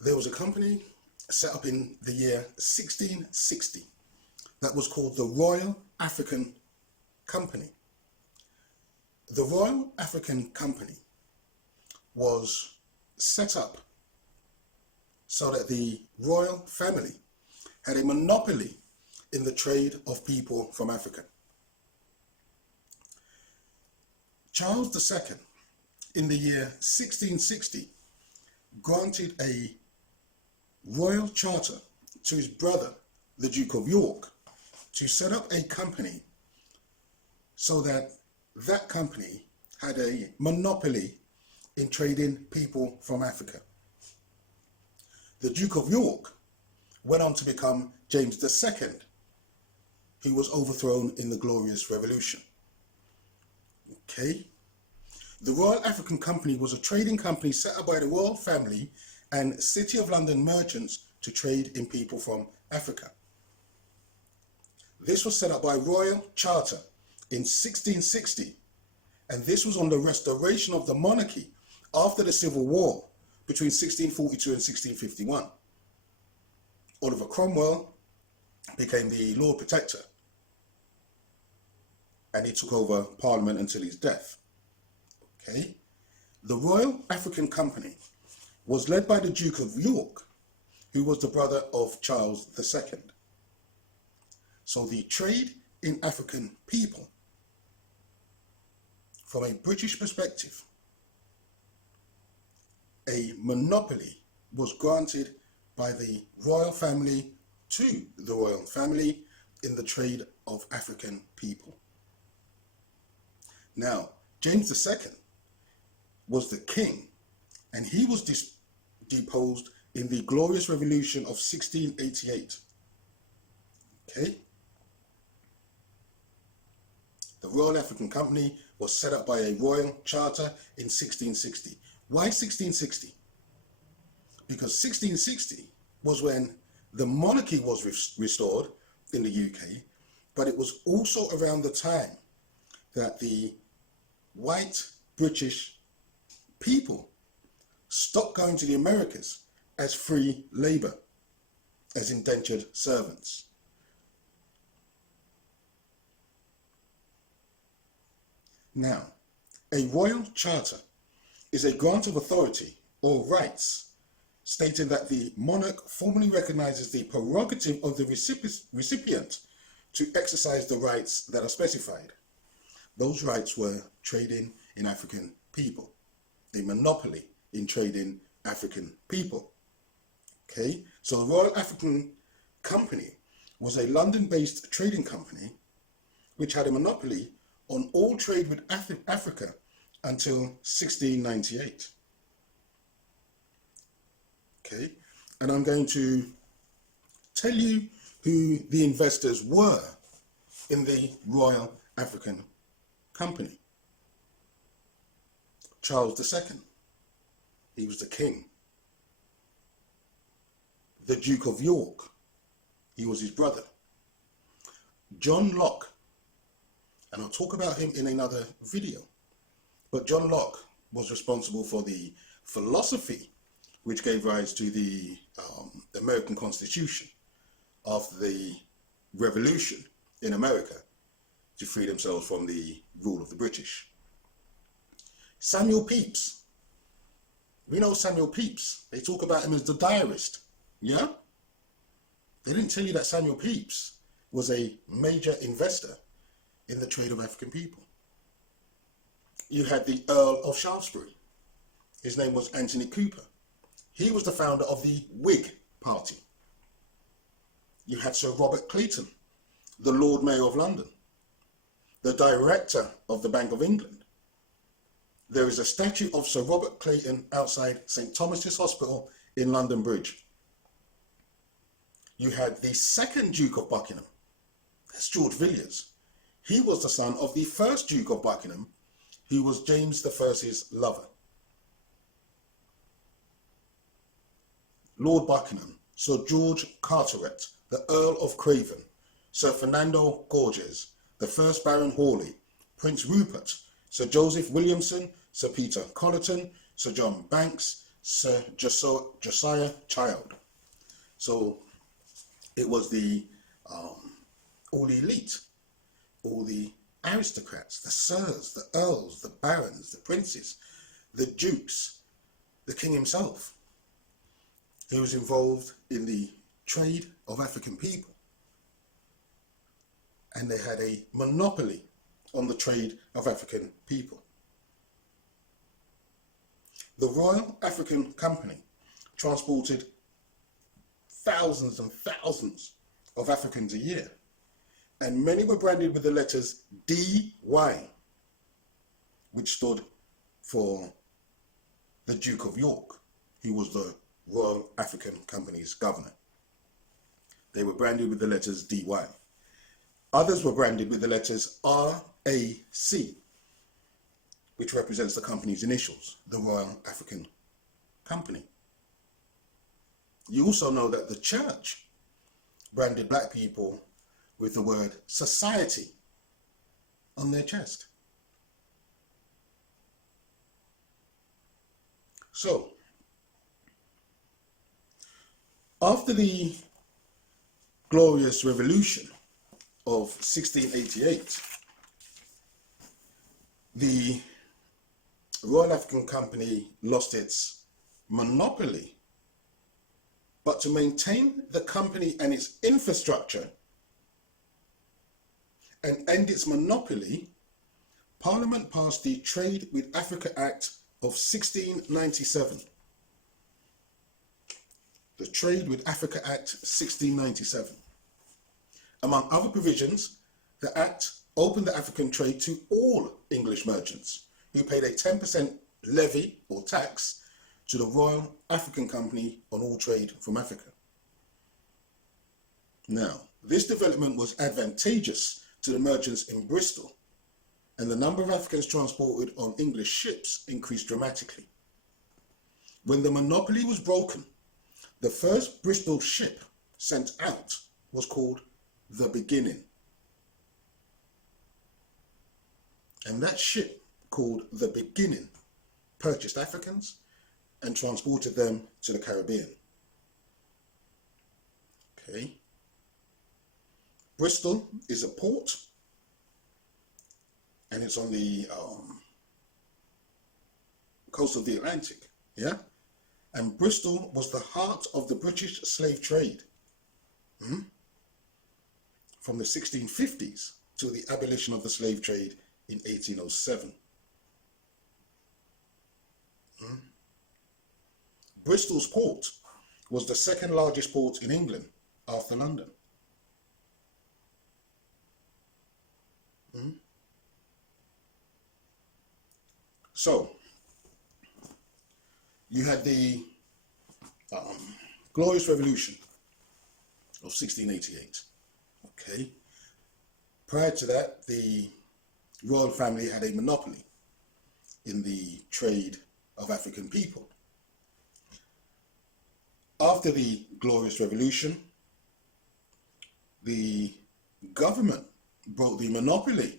There was a company set up in the year 1660 that was called the Royal African Company. The Royal African Company was set up so that the royal family had a monopoly in the trade of people from Africa. Charles II, in the year 1660, granted a royal charter to his brother, the Duke of York, to set up a company so that that company had a monopoly in trading people from Africa. The Duke of York went on to become James II, who was overthrown in the Glorious Revolution. Okay. The Royal African Company was a trading company set up by the royal family and City of London merchants to trade in people from Africa. This was set up by Royal Charter in 1660, and this was on the restoration of the monarchy after the Civil War between 1642 and 1651. Oliver Cromwell became the Lord Protector, and he took over Parliament until his death. Okay. The Royal African Company was led by the Duke of York, who was the brother of Charles II. So the trade in African people, from a British perspective, a monopoly was granted by the royal family to the royal family in the trade of African people. Now, James II was the king, and he was deposed in the Glorious Revolution of 1688. Okay? The Royal African Company was set up by a royal charter in 1660. Why 1660? Because 1660 was when the monarchy was restored in the UK, but it was also around the time that the white British people stopped going to the Americas as free labor, as indentured servants. Now, a royal charter is a grant of authority or rights stating that the monarch formally recognizes the prerogative of the recipient to exercise the rights that are specified. Those rights were trading in African people, a monopoly in trading African people. Okay, so the Royal African Company was a London-based trading company which had a monopoly on all trade with Africa until 1698. Okay, and I'm going to tell you who the investors were in the Royal African Company. Charles II, he was the king. The Duke of York, he was his brother. John Locke, and I'll talk about him in another video, but John Locke was responsible for the philosophy which gave rise to the American Constitution after the Revolution in America to free themselves from the rule of the British. Samuel Pepys. We know Samuel Pepys. They talk about him as the diarist. Yeah? They didn't tell you that Samuel Pepys was a major investor in the trade of African people. You had the Earl of Shaftesbury. His name was Anthony Cooper. He was the founder of the Whig Party. You had Sir Robert Clayton, the Lord Mayor of London, the director of the Bank of England. There is a statue of Sir Robert Clayton outside St. Thomas's Hospital in London Bridge. You had the second Duke of Buckingham. That's George Villiers. He was the son of the first Duke of Buckingham, who was James I's lover. Lord Buckingham, Sir George Carteret, the Earl of Craven, Sir Fernando Gorges, the first Baron Hawley, Prince Rupert, Sir Joseph Williamson, Sir Peter Colleton, Sir John Banks, Sir Josiah Child. So it was the all the elite, all the aristocrats, the sirs, the earls, the barons, the princes, the dukes, the king himself, who was involved in the trade of African people. And they had a monopoly on the trade of African people. The Royal African Company transported thousands and thousands of Africans a year, and many were branded with the letters DY, which stood for the Duke of York, who was the Royal African Company's governor. They were branded with the letters DY. Others were branded with the letters RAC, which represents the company's initials, the Royal African Company. You also know that the church branded black people with the word society on their chest. So, after the Glorious Revolution of 1688, the Royal African Company lost its monopoly. But to maintain the company and its infrastructure and end its monopoly, Parliament passed the Trade with Africa Act of 1697. The Trade with Africa Act 1697. Among other provisions, the Act opened the African trade to all English merchants who paid a 10% levy or tax to the Royal African Company on all trade from Africa. Now, this development was advantageous to the merchants in Bristol, and the number of Africans transported on English ships increased dramatically. When the monopoly was broken, the first Bristol ship sent out was called the Beginning. And that ship, called the Beginning, purchased Africans and transported them to the Caribbean. Okay. Bristol is a port, and it's on the coast of the Atlantic, yeah? And Bristol was the heart of the British slave trade from the 1650s to the abolition of the slave trade in 1807. Bristol's port was the second largest port in England after London. So, you had the Glorious Revolution of 1688. Okay. Prior to that, the royal family had a monopoly in the trade of African people. After the Glorious Revolution, the government broke the monopoly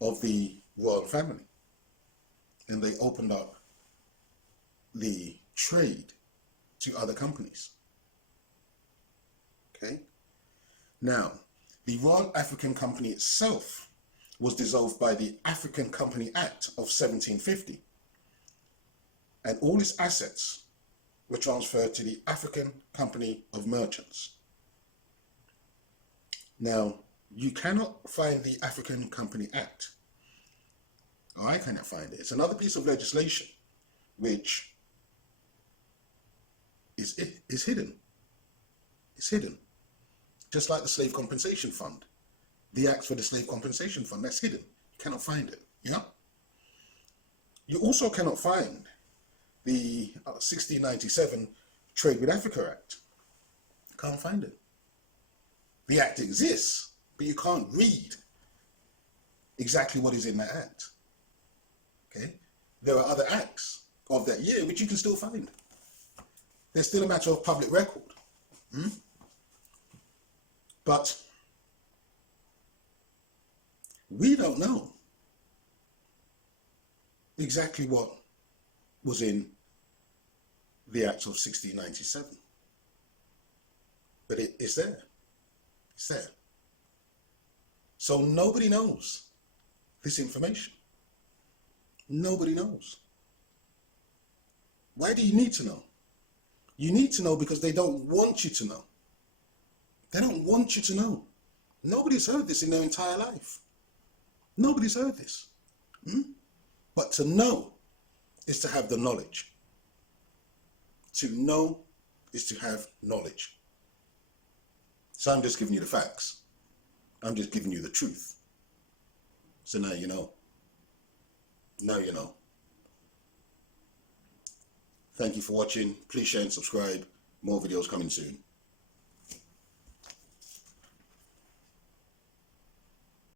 of the royal family, and they opened up the trade to other companies. Okay. Now, the Royal African Company itself was dissolved by the African Company Act of 1750, and all its assets were transferred to the African Company of Merchants. Now, you cannot find the African Company Act. Or I cannot find it. It's another piece of legislation which is hidden. It's hidden. Just like the Slave Compensation Fund. The Act for the Slave Compensation Fund, that's hidden. You cannot find it. Yeah? You also cannot find the 1697 Trade with Africa Act. You can't find it. The Act exists, but you can't read exactly what is in that Act. Okay? There are other acts of that year which you can still find. They're still a matter of public record. But we don't know exactly what was in the Act of 1697. But it's there. It's there. So nobody knows this information. Nobody knows. Why do you need to know? You need to know because they don't want you to know. They don't want you to know. Nobody's heard this in their entire life. Nobody's heard this. But to know is to have the knowledge. To know is to have knowledge. So I'm just giving you the facts. I'm just giving you the truth. So now you know. Now you know. Thank you for watching. Please share and subscribe. More videos coming soon.